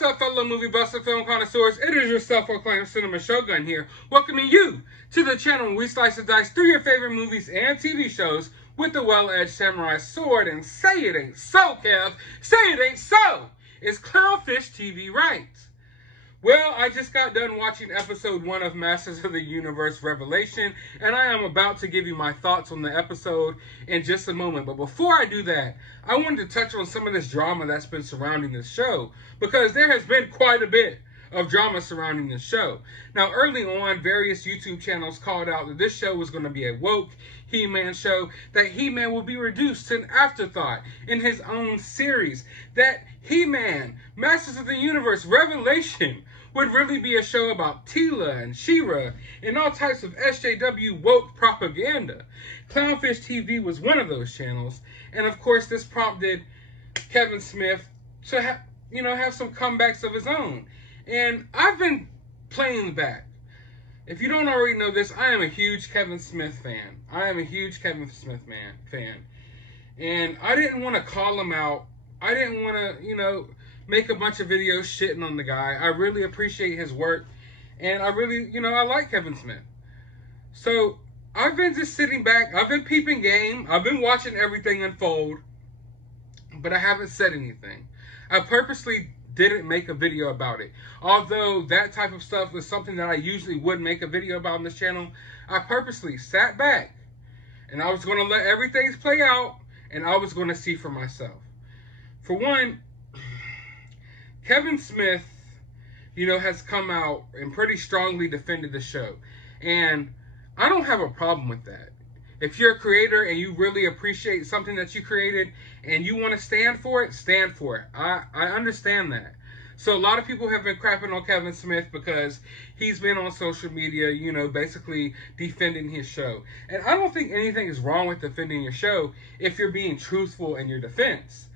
What's up, fellow movie buster film connoisseurs? It is your self-proclaimed cinema shogun here, welcoming you to the channel where we slice and dice through your favorite movies and TV shows with the well-edged samurai sword. And say it ain't so, Kev. Say it ain't so. Is Clownfish TV right? Well, I just got done watching episode 1 of Masters of the Universe Revelation, and I am about to give you my thoughts on the episode in just a moment. But before I do that, I wanted to touch on some of this drama that's been surrounding this show, because there has been quite a bit of drama surrounding this show. Now, early on, various YouTube channels called out that this show was going to be a woke He-Man show, that He-Man will be reduced to an afterthought in his own series, that He-Man, Masters of the Universe Revelation, would really be a show about Teela and She-Ra and all types of SJW woke propaganda. Clownfish TV was one of those channels, and of course this prompted Kevin Smith to have some comebacks of his own. And I've been playing back. If you don't already know this, I am a huge Kevin Smith fan. I am a huge Kevin Smith fan. And I didn't want to call him out. I didn't want to, make a bunch of videos shitting on the guy. I really appreciate his work. And I really, I like Kevin Smith. So I've been just sitting back. I've been peeping game. I've been watching everything unfold. But I haven't said anything. I purposely didn't make a video about it. Although that type of stuff is something that I usually would make a video about on this channel, I purposely sat back and I was going to let everything play out and I was going to see for myself. For one, Kevin Smith, has come out and pretty strongly defended the show. And I don't have a problem with that. If you're a creator and you really appreciate something that you created and you want to stand for it, stand for it. I understand that. So a lot of people have been crapping on Kevin Smith because he's been on social media, basically defending his show. And I don't think anything is wrong with defending your show if you're being truthful in your defense.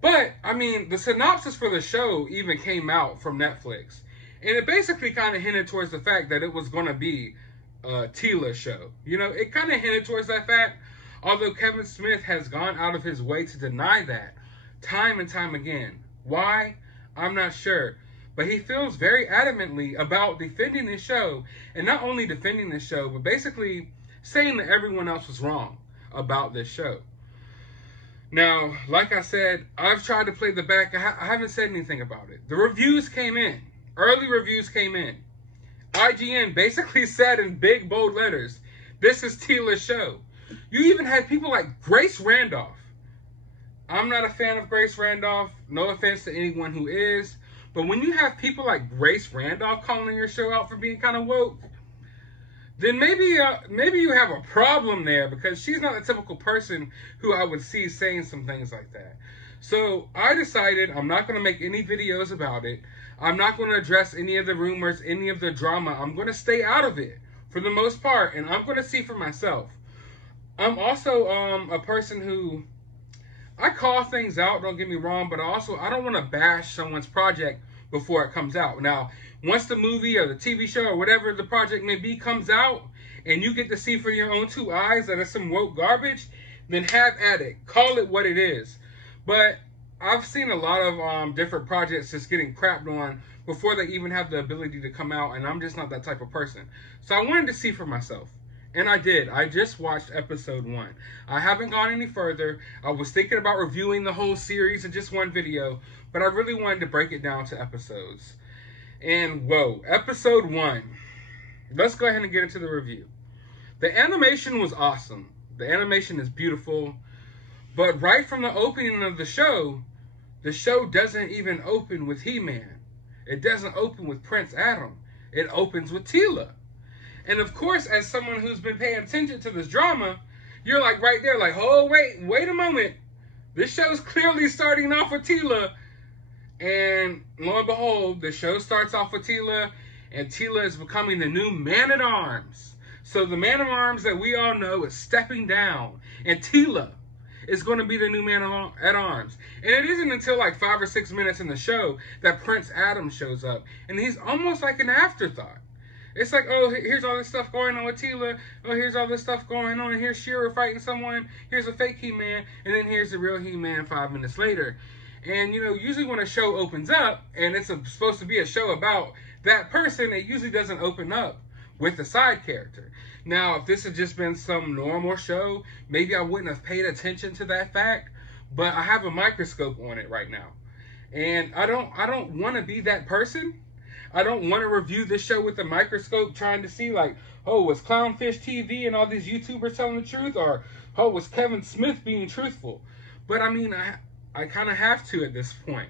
But, the synopsis for the show even came out from Netflix. And it basically kind of hinted towards the fact that it was going to be a Teela show. It kind of hinted towards that fact, although Kevin Smith has gone out of his way to deny that time and time again. Why? I'm not sure. But he feels very adamantly about defending his show, and not only defending the show, but basically saying that everyone else was wrong about this show. Now, like I said, I've tried to play the back. I haven't said anything about it. The reviews came in. Early reviews came in. IGN basically said in big, bold letters, this is Teela's show. You even had people like Grace Randolph. I'm not a fan of Grace Randolph. No offense to anyone who is. But when you have people like Grace Randolph calling your show out for being kind of woke, then maybe you have a problem there, because she's not a typical person who I would see saying some things like that. So I decided I'm not going to make any videos about it. I'm not going to address any of the rumors, any of the drama. I'm going to stay out of it for the most part, and I'm going to see for myself. I'm also a person who, I call things out, don't get me wrong, but I don't want to bash someone's project before it comes out. Now, once the movie or the TV show or whatever the project may be comes out, and you get to see for your own 2 eyes that it's some woke garbage, then have at it. Call it what it is. But I've seen a lot of different projects just getting crapped on before they even have the ability to come out, and I'm just not that type of person. So I wanted to see for myself. And I did. I just watched episode 1. I haven't gone any further. I was thinking about reviewing the whole series in just one video, but I really wanted to break it down to episodes. And whoa, episode 1. Let's go ahead and get into the review. The animation was awesome. The animation is beautiful. But right from the opening of the show doesn't even open with He-Man. It doesn't open with Prince Adam. It opens with Teela. And of course, as someone who's been paying attention to this drama, you're like right there, like, oh, wait a moment. This show's clearly starting off with Teela. And lo and behold, the show starts off with Teela, and Teela is becoming the new Man-at-Arms. So the Man-at-Arms that we all know is stepping down, and Teela is going to be the new Man-at-Arms. And it isn't until like 5 or 6 minutes in the show that Prince Adam shows up, and he's almost like an afterthought. It's like, oh, here's all this stuff going on with Teela. Oh, here's all this stuff going on. Here's She-Ra fighting someone. Here's a fake He-Man. And then here's the real He-Man 5 minutes later. And, you know, usually when a show opens up and it's supposed to be a show about that person, it usually doesn't open up with the side character. Now, if this had just been some normal show, maybe I wouldn't have paid attention to that fact, but I have a microscope on it right now. And I don't want to be that person. I don't want to review this show with a microscope trying to see like, oh, was Clownfish TV and all these YouTubers telling the truth? Or, oh, was Kevin Smith being truthful? But I mean, I kind of have to at this point.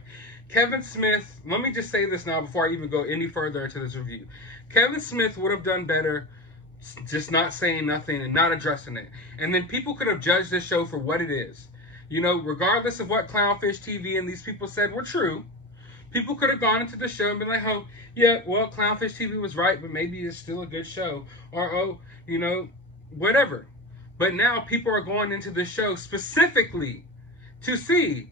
Kevin Smith, let me just say this now before I even go any further into this review. Kevin Smith would have done better just not saying nothing and not addressing it. And then people could have judged this show for what it is. You know, regardless of what Clownfish TV and these people said were true, people could have gone into the show and been like, oh, yeah, well, Clownfish TV was right, but maybe it's still a good show. Or, oh, you know, whatever. But now people are going into the show specifically to see,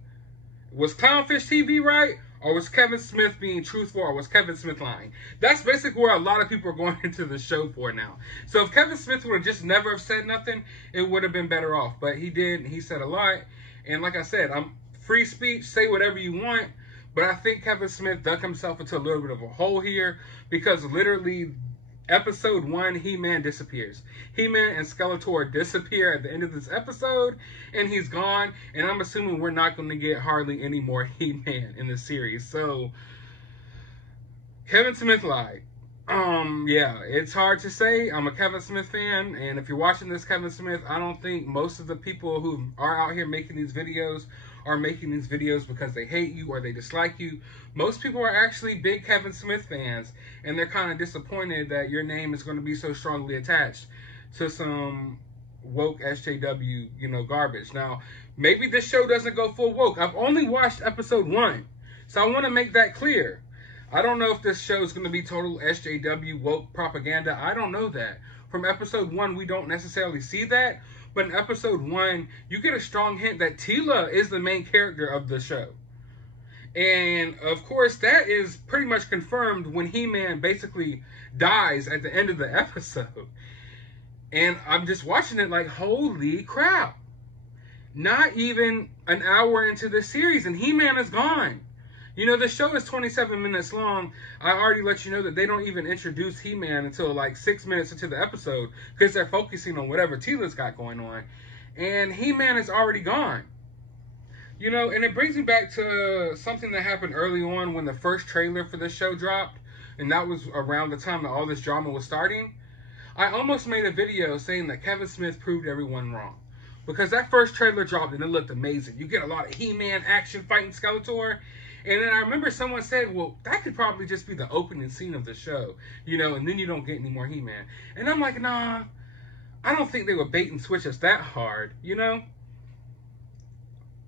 was Clownfish TV right? Or was Kevin Smith being truthful? Or was Kevin Smith lying? That's basically where a lot of people are going into the show for now. So if Kevin Smith would have just never have said nothing, it would have been better off. But he did. He said a lot. And like I said, I'm free speech. Say whatever you want. But I think Kevin Smith dug himself into a little bit of a hole here. Because literally, episode 1, He-Man disappears. He-Man and Skeletor disappear at the end of this episode, and he's gone. And I'm assuming we're not going to get hardly any more He-Man in the series. So, Kevin Smith lied. Yeah, it's hard to say. I'm a Kevin Smith fan, and if you're watching this, Kevin Smith, I don't think most of the people who are out here making these videos are making these videos because they hate you or they dislike you. Most people are actually big Kevin Smith fans, and they're kind of disappointed that your name is going to be so strongly attached to some woke SJW, you know, garbage. Now, maybe this show doesn't go full woke. I've only watched episode 1, so I want to make that clear. I don't know if this show is going to be total SJW woke propaganda. I don't know that. From episode 1, we don't necessarily see that. But in episode 1, you get a strong hint that Teela is the main character of the show. And, of course, that is pretty much confirmed when He-Man basically dies at the end of the episode. And I'm just watching it like, holy crap. Not even an hour into the series, and He-Man is gone. You know, the show is 27 minutes long. I already let you know that they don't even introduce He-Man until like 6 minutes into the episode because they're focusing on whatever Teela's got going on. And He-Man is already gone. You know, and it brings me back to something that happened early on when the first trailer for this show dropped. And that was around the time that all this drama was starting. I almost made a video saying that Kevin Smith proved everyone wrong. Because that first trailer dropped and it looked amazing. You get a lot of He-Man action fighting Skeletor. And then I remember someone said, well, that could probably just be the opening scene of the show, you know, and then you don't get any more He-Man. And I'm like, nah, I don't think they would bait and switch us that hard, you know?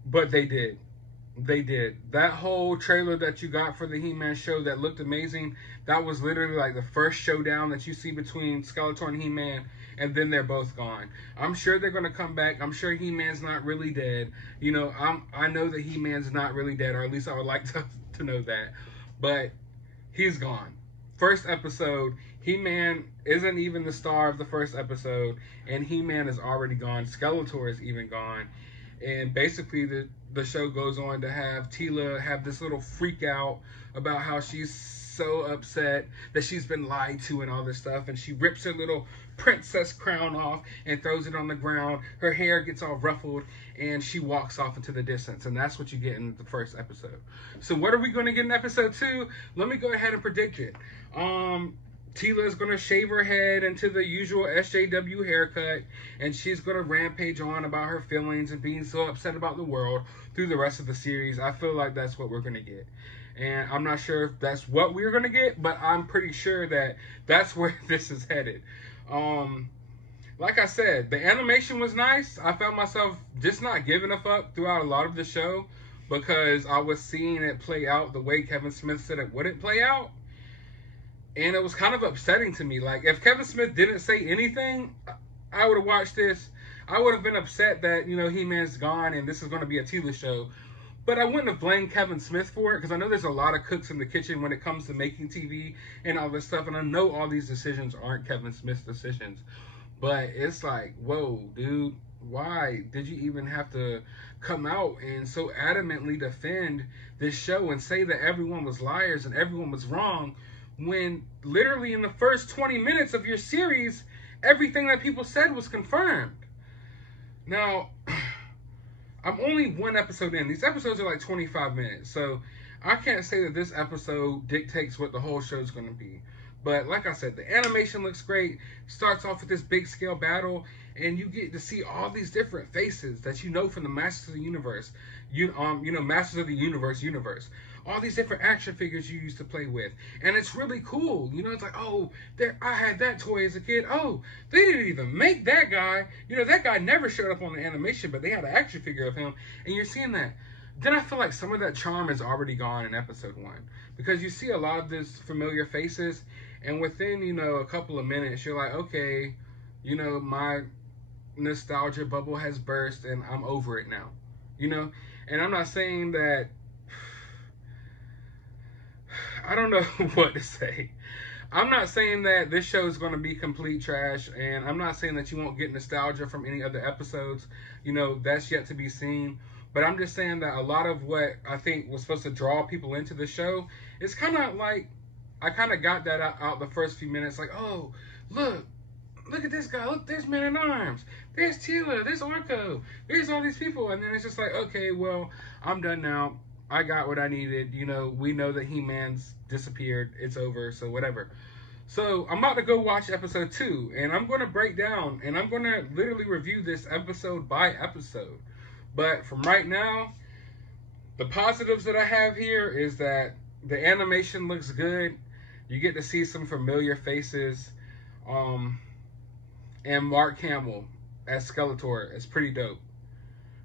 But they did. They did. That whole trailer that you got for the He-Man show that looked amazing, that was literally like the first showdown that you see between Skeletor and He-Man, and then they're both gone. I'm sure they're going to come back. I'm sure He-Man's not really dead. You know, I know that He-Man's not really dead, or at least I would like to know that. But he's gone. First episode, He-Man isn't even the star of the first episode, and He-Man is already gone. Skeletor is even gone. And basically the show goes on to have Teela have this little freak out about how she's so upset that she's been lied to and all this stuff. And she rips her little princess crown off and throws it on the ground. Her hair gets all ruffled and she walks off into the distance. And that's what you get in the first episode. So what are we going to get in episode 2? Let me go ahead and predict it. Teela is going to shave her head into the usual SJW haircut, and she's going to rampage on about her feelings and being so upset about the world through the rest of the series. I feel like that's what we're going to get. And I'm not sure if that's what we're going to get, but I'm pretty sure that that's where this is headed. Like I said, the animation was nice. I found myself just not giving a fuck throughout a lot of the show because I was seeing it play out the way Kevin Smith said it wouldn't play out. And it was kind of upsetting to me. Like, if Kevin Smith didn't say anything, I would have watched this. I would have been upset that, you know, He-Man's gone and this is going to be a Teela show. But I wouldn't have blamed Kevin Smith for it because I know there's a lot of cooks in the kitchen when it comes to making TV and all this stuff. And I know all these decisions aren't Kevin Smith's decisions. But it's like, whoa, dude. why did you even have to come out and so adamantly defend this show and say that everyone was liars and everyone was wrong, when literally in the first 20 minutes of your series, everything that people said was confirmed? Now, I'm only one episode in. These episodes are like 25 minutes, so I can't say that this episode dictates what the whole show is going to be. But like I said, the animation looks great. Starts off with this big scale battle, and you get to see all these different faces that you know from the Masters of the Universe. Masters of the universe. All these different action figures you used to play with, and it's really cool. It's like, oh, there, I had that toy as a kid. Oh, they didn't even make that guy. That guy never showed up on the animation, but they had an action figure of him, and you're seeing that. Then I feel like some of that charm is already gone in episode 1, because you see a lot of these familiar faces, and within a couple of minutes, you're like, okay, my nostalgia bubble has burst, and I'm over it now. And I'm not saying that. I don't know what to say. I'm not saying that this show is going to be complete trash, and I'm not saying that you won't get nostalgia from any other episodes. That's yet to be seen. But I'm just saying that a lot of what I think was supposed to draw people into the show is kind of like, I kind of got that out the first few minutes. Like, oh, look at this guy. Look, there's Man-at-Arms. There's Tila. There's Orko. There's all these people. And then it's just like, okay, well, I'm done now. I got what I needed. We know that He-Man's disappeared. It's over, so whatever. So I'm about to go watch episode 2, and I'm going to break down, and I'm going to literally review this episode by episode. But from right now, the positives that I have here is that the animation looks good. You get to see some familiar faces. And Mark Hamill as Skeletor is pretty dope.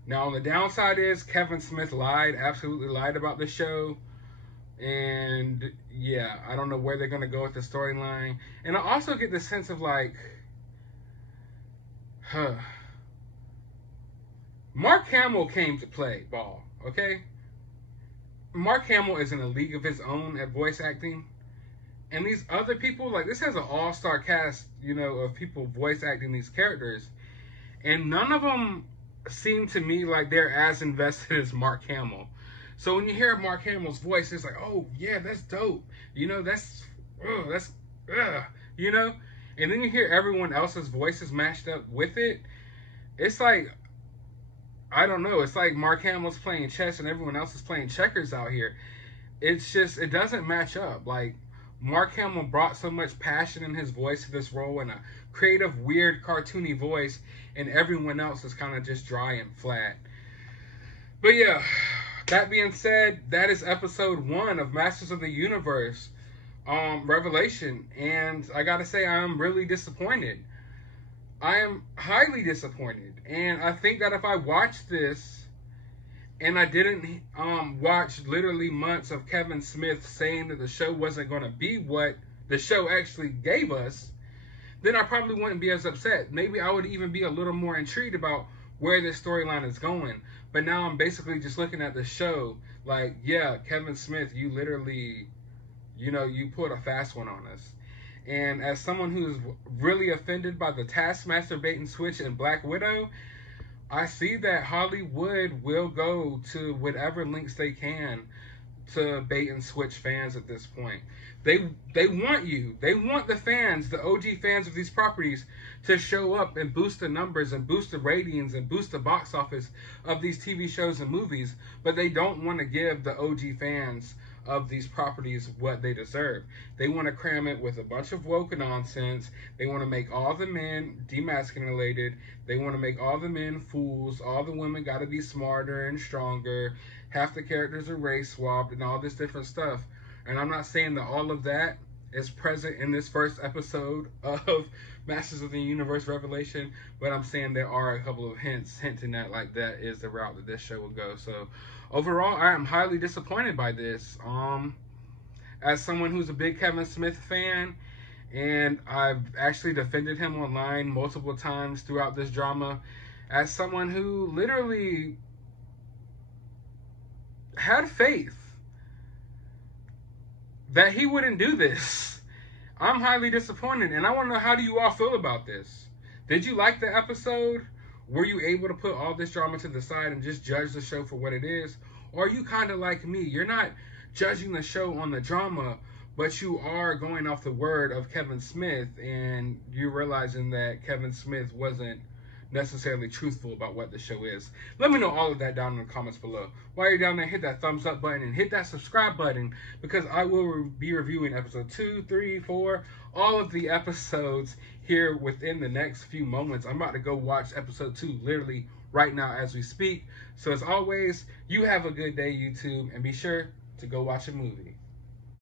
Now, on the downside is Kevin Smith absolutely lied about the show. And, yeah, I don't know where they're going to go with the storyline. And I also get the sense of, like, Mark Hamill came to play ball, okay? Mark Hamill is in a league of his own at voice acting. And these other people, like, this has an all-star cast, of people voice acting these characters. And none of them seem to me like they're as invested as Mark Hamill. So when you hear Mark Hamill's voice, it's like, oh yeah, that's dope. that's And then you hear everyone else's voices matched up with it. It's like, I don't know. It's like Mark Hamill's playing chess and everyone else is playing checkers out here. It's just, it doesn't match up. Like, Mark Hamill brought so much passion in his voice to this role, and a creative, weird, cartoony voice, and everyone else is kind of just dry and flat. But yeah, that being said, that is episode 1 of Masters of the Universe, Revelation, and I gotta say, I am really disappointed. I am highly disappointed, and I think that if I watched this and I didn't watch literally months of Kevin Smith saying that the show wasn't going to be what the show actually gave us, then I probably wouldn't be as upset. Maybe I would even be a little more intrigued about where this storyline is going. But now I'm basically just looking at the show like, yeah, Kevin Smith, you literally, you put a fast one on us. And as someone who's really offended by the Taskmaster bait and switch in Black Widow, I see that Hollywood will go to whatever links they can to bait and switch fans at this point. They want you. They want the fans, the OG fans of these properties, to show up and boost the numbers and boost the ratings and boost the box office of these TV shows and movies, but they don't want to give the OG fans of these properties what they deserve. They want to cram it with a bunch of woke nonsense. They want to make all the men demasculated. They want to make all the men fools. All the women got to be smarter and stronger. Half the characters are race swapped and all this different stuff. And I'm not saying that all of that is present in this first episode of Masters of the Universe Revelation, but I'm saying there are a couple of hints hinting that like that is the route that this show will go. So overall, I am highly disappointed by this. As someone who's a big Kevin Smith fan, and I've actually defended him online multiple times throughout this drama, as someone who literally had faith that he wouldn't do this, I'm highly disappointed, and I want to know, how do you all feel about this? Did you like the episode? Were you able to put all this drama to the side and just judge the show for what it is? Or are you kind of like me? You're not judging the show on the drama, but you are going off the word of Kevin Smith, and you're realizing that Kevin Smith wasn't necessarily truthful about what the show is. Let me know all of that down in the comments below. While you're down there, hit that thumbs up button and hit that subscribe button, because I will be reviewing episode 2, 3, 4, all of the episodes here within the next few moments. I'm about to go watch episode 2 literally right now as we speak. So as always, you have a good day, YouTube, and be sure to go watch a movie.